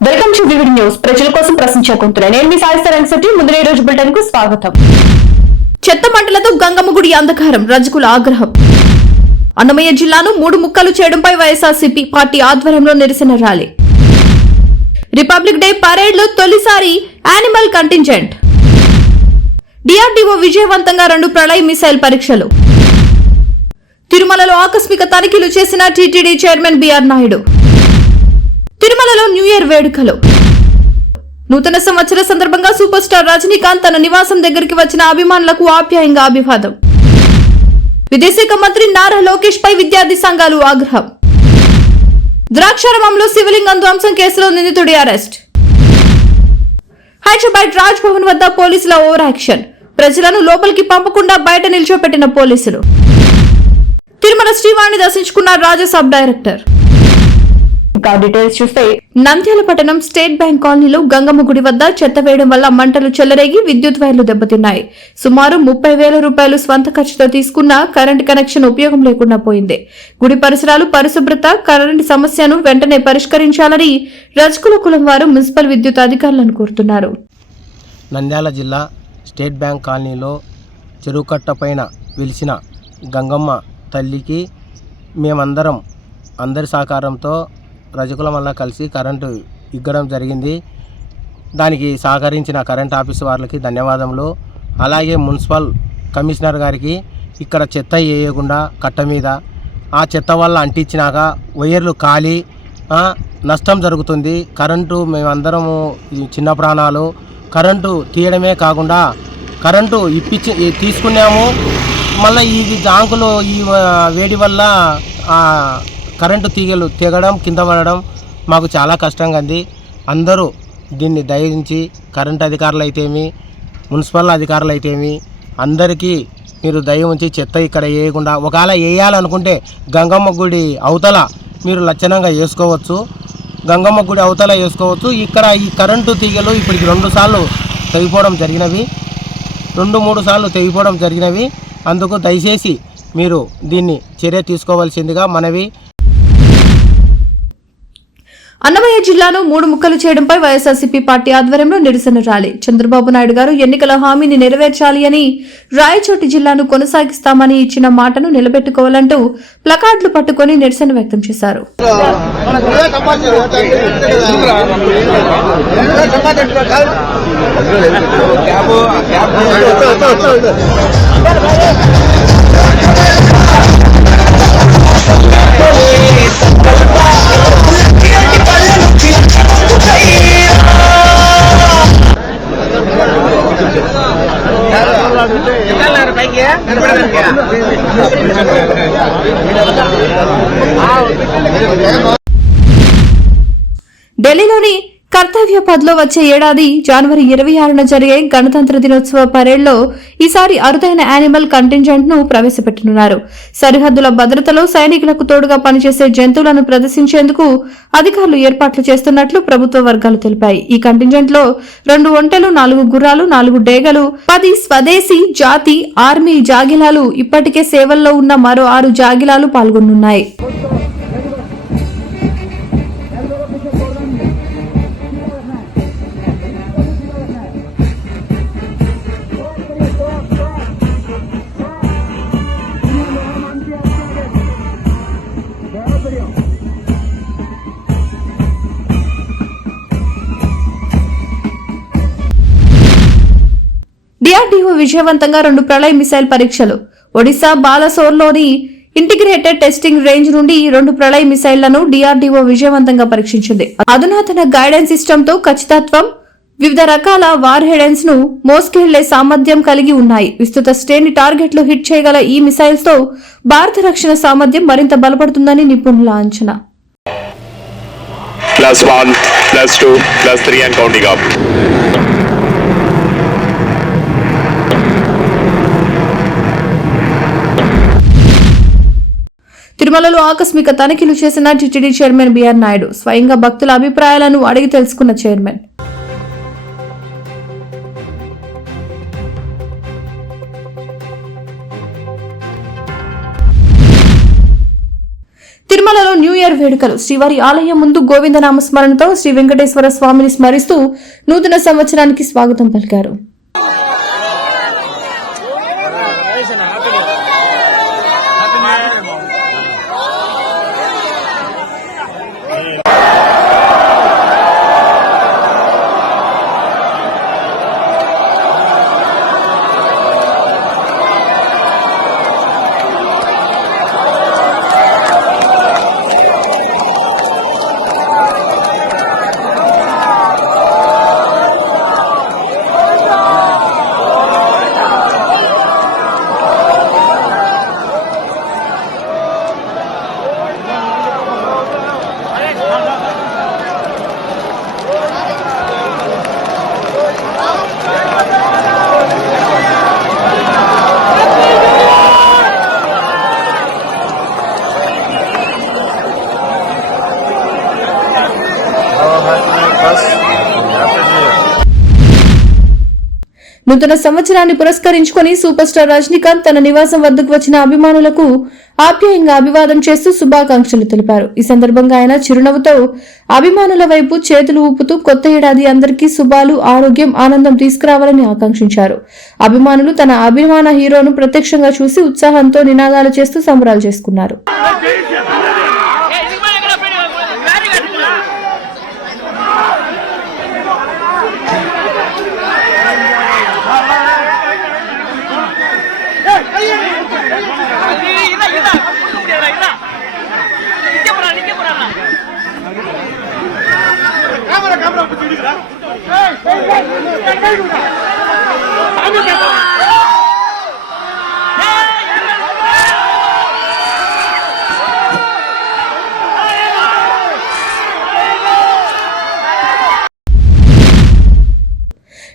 Welcome to vivid news. ప్రజల కోసం ప్రశ్నించే గొంతులే. నేను మీ సాయిస్తారంశెట్టి. ముందు రోజు బులెటిన్ కు స్వాగతం. చెత్త మంటలతో గంగమ్మ గుడి అంధకారం, రజకుల ఆగ్రహం. అన్నమయ్య జిల్లాను 3 ముక్కలు చేయడంపై వైఎస్ఆర్సీపీ పార్టీ ఆధ్వర్యంలో నిరసన ర్యాలీ. రిపబ్లిక్ డే పరేడ్ లో తొలిసారి యానిమల్ కంటింజెంట్. డిఆర్డీఓ విజయవంతంగా 2 ప్రళయ్ మిసైల్ పరీక్షలు. తిరుమలలో ఆకస్మిక తనిఖీలు చేసిన టీటీడీ చైర్మన్ బిఆర్ నాయుడు. తిరుమలలో న్యూ ఇయర్ వేడుకలు. నూతన సంవత్సర సందర్భంగా సూపర్ స్టార్ రజనీకాంత్ తన నివాసం దగ్గరికి వచ్చిన అభిమానులకు ఆప్యాయంగా అభివాదం. విదేశాంగ మంత్రి నారా లోకేష్ పై విద్యార్థి సంఘాలు ఆగ్రహం. ద్రాక్షారామంలో శివలింగం ధ్వంసం కేసులో నిందితుడి అరెస్ట్. హైదరాబాద్ రాజ్ భవన్ వద్ద పోలీసుల ఓవర్ యాక్షన్. ప్రజలను లోపలికి పంపకుండా బయట నిల్చోపెట్టిన పోలీసులు. తిరుమల శ్రీవాణి దర్శించుకున్న రాజా సబ్ డైరెక్టర్. డీటెయిల్స్ చూస్తే నంద్యాల పట్టణం స్టేట్ బ్యాంక్ కాలనీలో గంగమ్మ గుడి వద్ద చెత్త వేయడం వల్ల మంటలు చెలరేగి విద్యుత్ వైర్లు దెబ్బతిన్నాయి. సుమారు 30,000 రూపాయలు స్వంత ఖర్చుతో తీసుకున్న కరెంట్ కనెక్షన్ ఉపయోగం లేకుండా పోయింది. గుడి పరిసరాలు పరిశుభ్రత, కరెంట్ సమస్యను వెంటనే పరిష్కరించాలని రజకుల కులం వారు మున్సిపల్ విద్యుత్ అధికారులను కోరుతున్నారు. నంద్యాల జిల్లా స్టేట్ బ్యాంక్ కాలనీలో చెరువుకట్ట పైన వెలిసిన గంగమ్మ తల్లికి మేమందరం అందరి సహకారంతో రజకుల వల్ల కలిసి కరెంటు ఇగ్గడం జరిగింది. దానికి సహకరించిన కరెంట్ ఆఫీసు వాళ్ళకి ధన్యవాదములు. అలాగే మున్సిపల్ కమిషనర్ గారికి ఇక్కడ చెత్త వేయకుండా కట్ట మీద ఆ చెత్త వల్ల అంటించినాక వైర్లు కాలి నష్టం జరుగుతుంది. కరెంటు మేమందరము చిన్న ప్రాణాలు. కరెంటు తీయడమే కాకుండా కరెంటు తీసుకున్నాము. మళ్ళీ ఈ జాంకులు ఈ వేడి వల్ల కరెంటు తీగలు తెగడం, కింద పడడం మాకు చాలా కష్టంగా ఉంది. అందరూ దీన్ని దయించి కరెంట్ అధికారులు అయితేమి, మున్సిపల్ అధికారులు అయితేమి అందరికీ మీరు దయ ఉంచి చెత్త ఇక్కడ వేయకుండా, ఒకవేళ వేయాలనుకుంటే గంగమ్మ గుడి అవతల మీరు లక్షణంగా వేసుకోవచ్చు. గంగమ్మ గుడి అవతల వేసుకోవచ్చు. ఇక్కడ ఈ కరెంటు తీగలు ఇప్పటికి 2 సార్లు తెగిపోవడం జరిగినవి, 2-3 సార్లు తెగిపోవడం జరిగినవి. అందుకు దయచేసి మీరు దీన్ని చర్య తీసుకోవాల్సిందిగా మనవి. అన్నమయ్య జిల్లాను 3 ముక్కలు చేయడంపై వైఎస్ఆర్సీపీ పార్టీ ఆధ్వర్యంలో నిరసన ర్యాలీ. చంద్రబాబు నాయుడు గారు ఎన్నికల హామీని నెరవేర్చాలి అని, రాయచోటి జిల్లాను కొనసాగిస్తామని ఇచ్చిన మాటను నిలబెట్టుకోవాలంటూ ప్లకార్డులు పట్టుకుని నిరసన వ్యక్తం చేశారు. ఢిల్లీలోని కర్తవ్య పథ్లో వచ్చే ఏడాది జనవరి 26న జరిగే గణతంత్ర దినోత్సవ పరేడ్లో ఈసారి అరుదైన యానిమల్ కంటింజెంట్ ను ప్రవేశపెట్టనున్నారు. సరిహద్దుల భద్రతలో సైనికులకు తోడుగా పనిచేసే జంతువులను ప్రదర్శించేందుకు అధికారులు ఏర్పాట్లు చేస్తున్నట్లు ప్రభుత్వ వర్గాలు తెలిపాయి. ఈ కంటింజెంట్ లో 2 ఒంటెలు, 4 గుర్రాలు, 4 డేగలు, 10 స్వదేశీ జాతి ఆర్మీ జాగిలాలు, ఇప్పటికే సేవల్లో ఉన్న మరో 6 జాగిలాలు పాల్గొనున్నాయి. డిఆర్డీఓ విజయవంతంగా 2 ప్రళయ్ మిసైల్ పరీక్షలు. ఒడిశా బాలసోర్లోని ఇంటిగ్రేటెడ్ టెస్టింగ్ రేంజ్ నుండి 2 ప్రళయ్ మిసైళ్లను డిఆర్డీఓ విజయవంతంగా పరీక్షించింది. అధునాతన గైడెన్స్ సిస్టంతో ఖచ్చితత్వం, వివిధ రకాల వార్ హెడెన్స్ ను మోసుకెళ్లే సామర్థ్యం కలిగి ఉన్నాయి. విస్తృత శ్రేణి టార్గెట్లు హిట్ చేయగల ఈ మిసైల్స్ తో భారత రక్షణ సామర్థ్యం మరింత బలపడుతుందని నిపుణుల అంచనా. +1, +2, +3 and counting up. తిరుమలలో ఆకస్మిక తనిఖీలు చేసిన టీటీడీ చైర్మన్ బిఆర్ నాయుడు. స్వయంగా భక్తుల అభిప్రాయాలను అడిగి తెలుసుకున్న చైర్మన్. తిరుమలలో న్యూ ఇయర్ వేడుకలు శ్రీవారి ఆలయం ముందు గోవిందనామ స్మరణతో శ్రీ వెంకటేశ్వర స్వామిని స్మరిస్తూ నూతన సంవత్సరానికి స్వాగతం పలికారు. నూతన సంవత్సరాన్ని పురస్కరించుకుని సూపర్ స్టార్ రజనీకాంత్ తన నివాసం వద్దకు వచ్చిన అభిమానులకు ఆప్యాయంగా అభివాదం చేస్తూ శుభాకాంక్షలు తెలిపారు. ఈ సందర్భంగా ఆయన చిరునవ్వుతో అభిమానుల వైపు చేతులు ఊపుతూ కొత్త ఏడాది అందరికీ శుభాలు, ఆరోగ్యం, ఆనందం తీసుకురావాలని ఆకాంక్షించారు. అభిమానులు తన అభిమాన హీరోను ప్రత్యక్షంగా చూసి ఉత్సాహంతో నినాదాలు చేస్తూ సంబరాలు చేసుకున్నారు.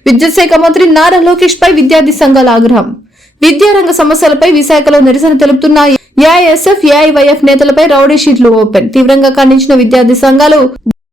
విద్యాశాఖ మంత్రి నారా లోకేష్ పై విద్యార్థి సంఘాల ఆగ్రహం. విద్యారంగ సమస్యలపై విశాఖలో నిరసన తెలుపుతున్న ఏఐఎస్ఎఫ్, ఏఐవైఎఫ్ నేతలపై రౌడీ షీట్లు ఓపెన్. తీవ్రంగా ఖండించిన విద్యార్థి సంఘాలు